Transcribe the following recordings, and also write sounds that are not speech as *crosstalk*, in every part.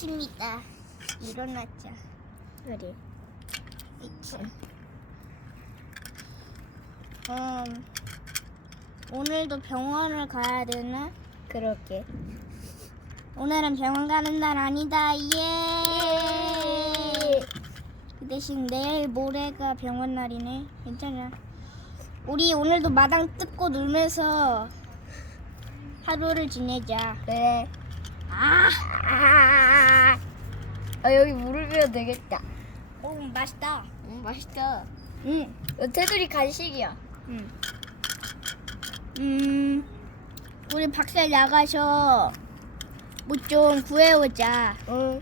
아침이다. 일어나자. 그래. 그치. 음, 오늘도 병원을 가야 되나? 그렇게. 오늘은 병원 가는 날 아니다. 예. 그 대신 내일 모레가 병원 날이네. 괜찮아. 우리 오늘도 마당 뜯고 놀면서 하루를 지내자. 그래. 아, 아, 아 여기 물을 비워도 되겠다. 오 맛있다. 음, 맛있다. 응, 이거 테두리 간식이야. 응. 음, 우리 박살 나가서 뭐 좀 구해오자. 응.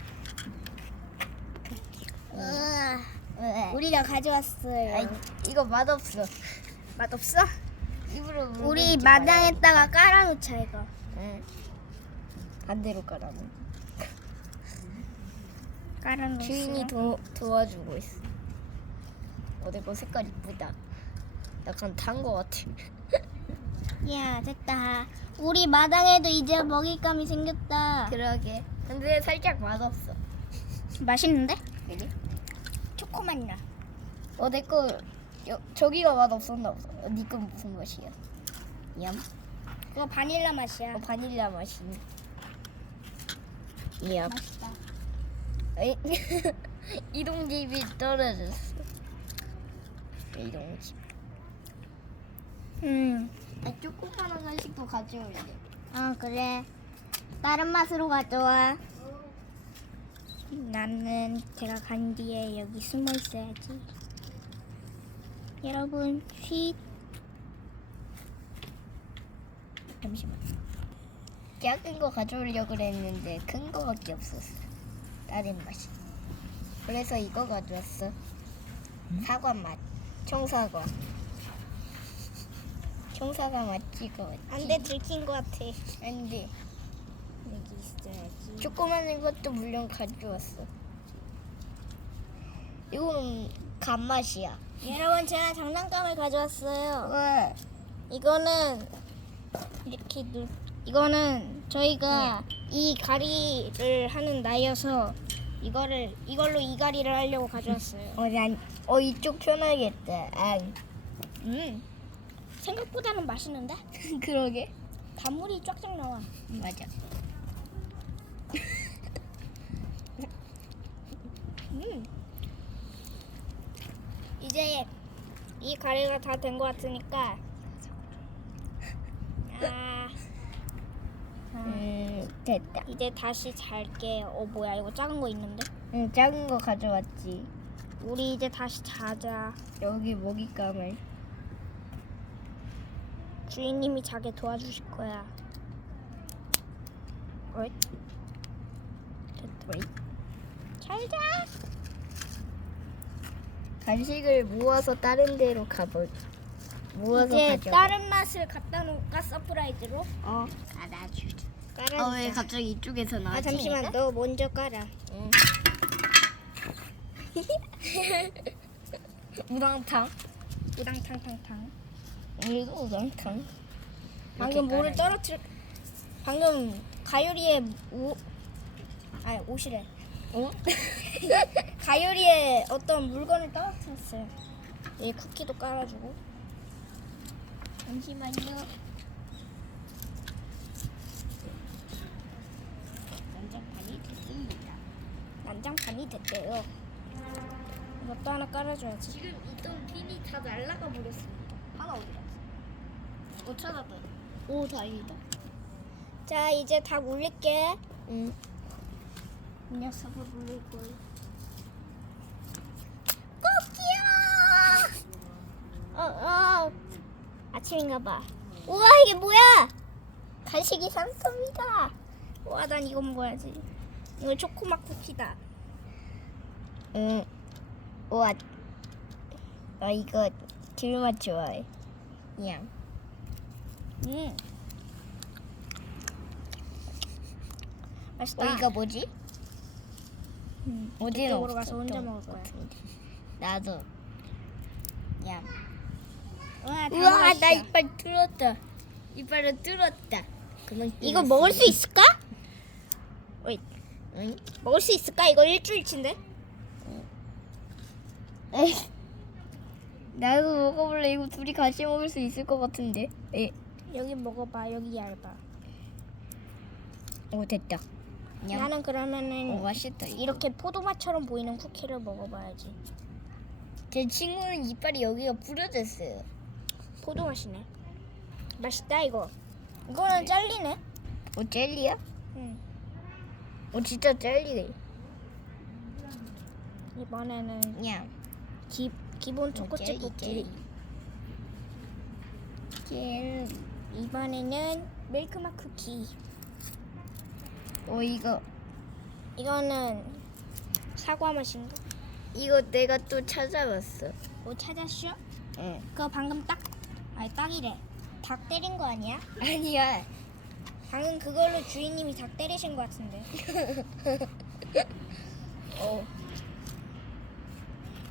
으아, 왜? 우리가 가져왔어요. 아이, 이거 맛없어. 맛없어? 입으로 물 우리 마당에다가 깔아놓자 이거. 응. 반대로 깔아놓은. *laughs* 깔아놓자. 주인이 도, 도와주고 있어. 어, 내거 색깔 이쁘다. 약간 탄거 같아. *laughs* 야 됐다. 우리 마당에도 이제 먹잇감이 생겼다. 그러게. 근데 살짝 맛없어. *laughs* 맛있는데? 그래? 초코맛 나. 어, 내 거, 여, 저기가 맛 없었나 보다. 어, 니건 무슨 맛이야? 얌? 그거 바닐라 맛이야. 어, 바닐라 맛이네. 맛있다. 에이, *laughs* 이동집이 떨어졌어. 이동집. 음. 아, 조그마한 간식도 가져올래. 아 그래. 다른 맛으로 가져와. 나는 제가 간 뒤에 여기 숨어 있어야지. 여러분 쉿. 잠시만. 작은 거 가져오려고 그랬는데 큰 거밖에 없었어. 다른 맛이. 그래서 이거 가져왔어. 사과 맛. 청사과. 청사과 맛 찍어. 안돼 들킨 것 같아. 안 돼. 여기 있어야지. 조그만 것도 물론 가져왔어. 이거는 간맛이야. 여러분 제가 장난감을 가져왔어요. 왜? 이거는 이렇게 누 이거는 저희가 이 가리를 하는 나이여서 이거를 이걸로 이 가리를 하려고 가져왔어요. 어, 난, 어 이쪽 편하겠다. 아, 음 생각보다는 맛있는데 *laughs* 그러게. 단물이 쫙쫙 나와. 맞아. 음 이제 이 가리가 다 된 것 같으니까 아 음, 됐다. 이제 다시 잘게. 어 뭐야 이거 작은 거 있는데? 응, 작은 거 가져왔지. 우리 이제 다시 자자. 여기 먹잇감을. 주인님이 자게 도와주실 거야. 어이? 어이? 잘 자. 간식을 모아서 다른 데로 가볼. 모아서 이제 가져. 다른 맛을 갖다 놓을까 서프라이즈로? 어, 깔아주자. 깔아주자. 어, 왜 갑자기 이쪽에서 나왔지? 아 잠시만 너 먼저 깔아. 응. *laughs* 우당탕. 우당탕탕탕. 이거 우당탕. 방금 뭐를 떨어뜨려? 방금 가요리에 오, 아니 옷이래. 어? *laughs* 가요리에 어떤 물건을 떨어뜨렸어요. 이 쿠키도 깔아주고. 잠시만요. 난장판이 됐습니다. 난장판이 됐대요. 이것도 하나 깔아줘야지. 지금 있던 핀이 다 날아가 버렸습니다. 하나 어디 갔어? 못 찾았다. 오 다행이다. 자 이제 다 물릴게. 응. 이 녀석을 물릴 거예요. 꼭지야! 어, 어. 아침인가 봐. 우와, 이게 뭐야? 간식이 상품이다. 와, 난 이거 먹어야지. 이거 초코맛 쿠키다. 응. 우와. 아 이거 귤맛 좋아해. 양. 음. 맛있다. 어 이거 뭐지? 음, 저쪽으로 가서 혼자 먹을 것 거야. 나도. 양. 우와, 다 우와. 나 이빨 뚫었다. 이빨을 뚫었다. 그만. 이거 먹을 수 있을까? 어이. 응? 먹을 수 있을까? 이거 일주일치인데? 에이. 나도 먹어볼래. 이거 둘이 같이 먹을 수 있을 것 같은데. 에. 여기 먹어봐. 여기 얇아. 오 됐다. 냠. 나는 그러면은 오 맛있다. 이거. 이렇게 포도맛처럼 보이는 쿠키를 먹어봐야지. 제 친구는 이빨이 여기가 부러졌어요. 포도맛이네. 맛있다 이거. 이거는 잘리네. 오 젤리야? 응. 오 진짜 젤리네. 이번에는 냠. 기 기본 오, 초코칩 쿠키. 젤리. 이번에는 밀크맛 쿠키. 오 이거 이거는 사과 맛인가? 이거 내가 또 찾아봤어. 뭐 찾았어? 응. 그거 방금 딱 아니 딱이래. 닭 때린 거 아니야? 아니야. 방금 그걸로 주인님이 닭 때리신 거 같은데. *laughs* 어.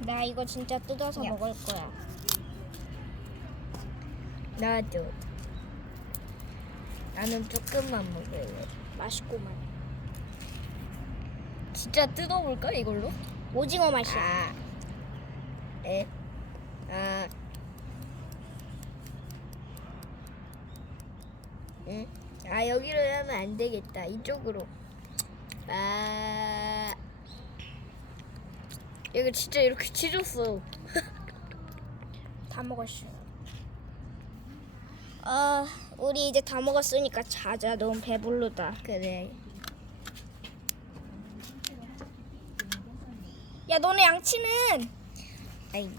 나 이거 진짜 뜯어서 야. 먹을 거야. 나도. 나는 조금만 먹을래. 맛있구만. 진짜 뜯어볼까 이걸로? 오징어 맛이야. 아. 에. 아. 응? 아 여기로 하면 안 되겠다. 이쪽으로. 아. 이거 진짜 이렇게 치줬어. *laughs* 다 먹었어. 아, 우리 이제 다 먹었으니까 자자. 너무 배부르다. 그래. 야, 너네 양치는 아이